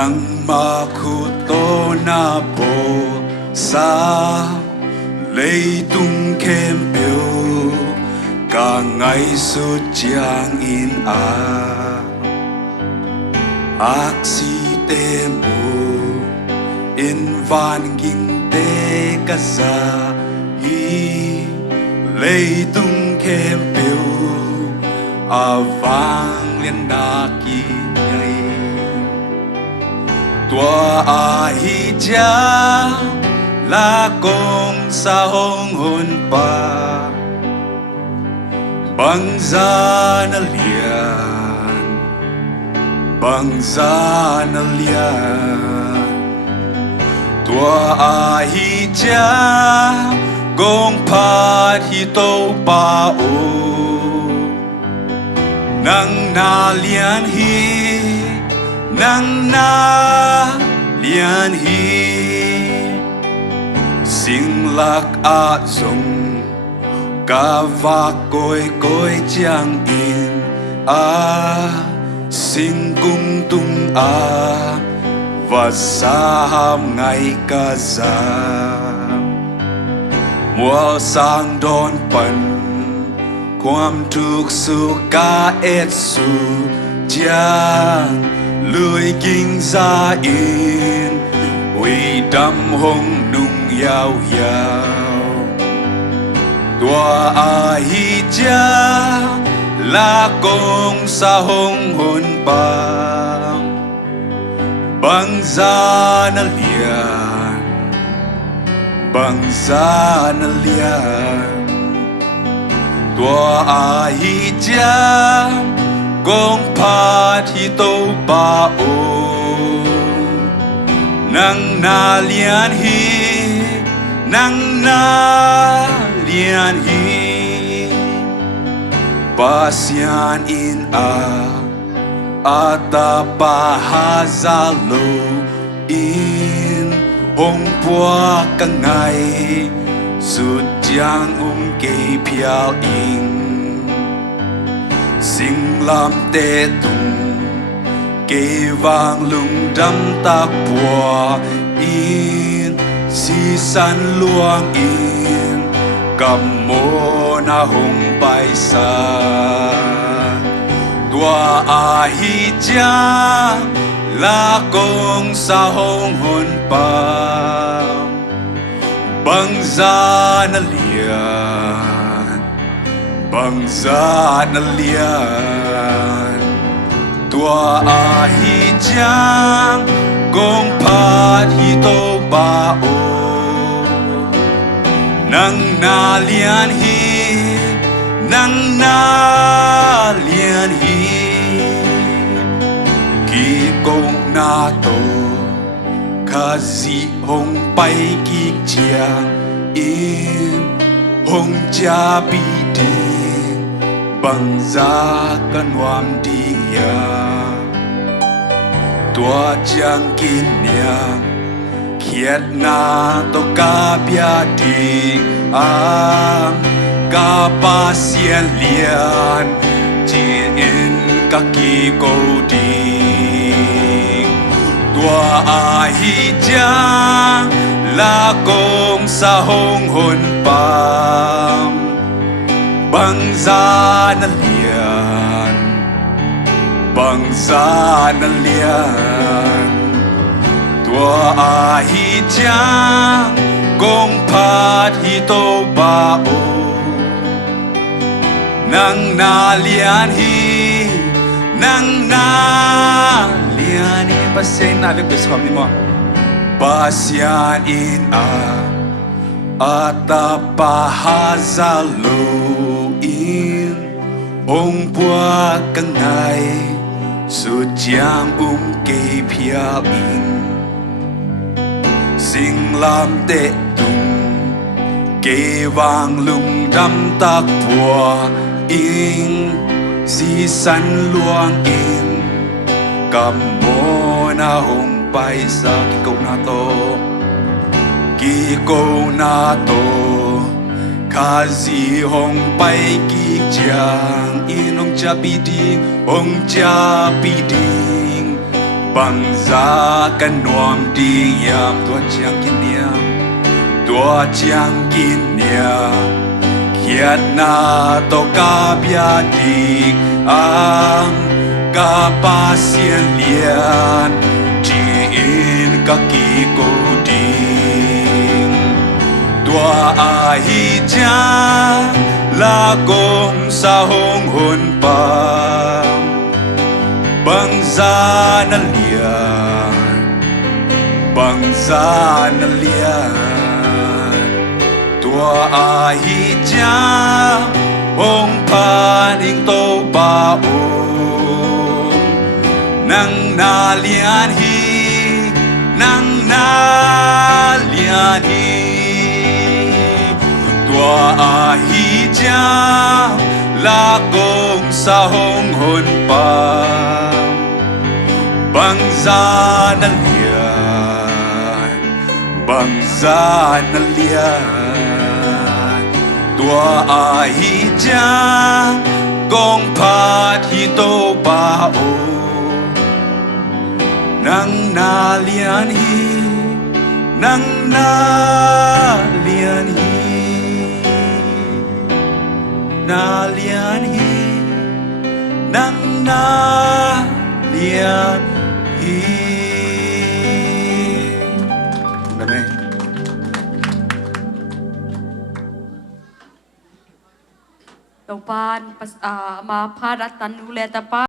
nang makuto na po sa leitung kempyo ka ngay sudyang ina aksite mo in van ging te kasa hi leitung kempyo avang liên đaki nhảy tua ahi cha la công sa hong hồn pa bang za na lian bang za na lian tua ahi cha gong pa hi to pa o nang na lian hi nang na lian hi sinh lạc a dung ca va côi côi chang in a sinh cung tung a và sa ham ngày ca za mùa sang đón panความทุกข์สุขกาเอ็ดสุจางลุยกิ่งซาอินวิดำหงนุ่งยาวยาวตัวอาหิจาลากงสาหงหุนบางบังซานเลียนบังซานเลียนตัวอาหิจากงพาที่โตปาโอนังนาเลียนฮีนังนาเลียนฮีปาสยานอินอาตาปาฮาซาโลอินหงปัวกังไงสุดยังเกยเพียวอิงสิ่งลำเตตุงเกยวางลุงดำตาปัวอินสีสันลวงอินกำโมนาหงไปสาตัวอาหิจาลากงสาหงหุนปาบังซานเลียนบังซานเลียนตัวอาหิจางกงพาที่โตปาโอนังนาเลียนฮีนังนาเลียนฮีกีกงนาโตข้าสิหงไปกิกเจียงอินหงจาปีดีบังซากันวามดียาตัวจังกินยาเขียดนาตกาเบียดีอามกาปาเสียนเลียนจีอินกะกีโกดีตัวอาหิจางลากงสาหงหุนปามบังซานเลียนบังซานเลียนตัวอาหิจางกงพาที่โตปาโอนังนาเลียนฮีนังนาเลียนฮีปัสเซนาเวกเบสคอมนี่มั้งปัสยานอินอาตาปาฮาซาโลอินองปัวกังไงสุดยังเกยเพียวอินสิ่งลำเตตุงเกยวางลุงดำตาปัวอิงสีสันลวงอินกำโมนาหงไปสากิโกนาโตกิโกนาโตข้าสิหงไปกิจางอินองจะปีดิงองจะปีดิง บังซากันนวมดียามตัวเจียงกินเนียตัวเจียงกินเนียเขียดนาโตกาเบียดีอังกาปาเซียนเลียนจีอินกะกีโกดิงตัวอาฮิจาลากงสาหงหุนปาบังซานาเลียบังซานาเลียตัวอาฮิจาองพานิงโตปาโอนังนาเลียนฮีนังนาเลียนฮีตัวอาฮิจาลากงสาหงหุนปาบังซานาเลียบังซานาเลียตัวอาฮิจากงพาที่โตปาโอนังนาเลียนฮีนังนาเลียนฮีนาเลียนฮีนังนาเลียนฮีได้ไหมตงปานมาพารัตตันนูเลตาปา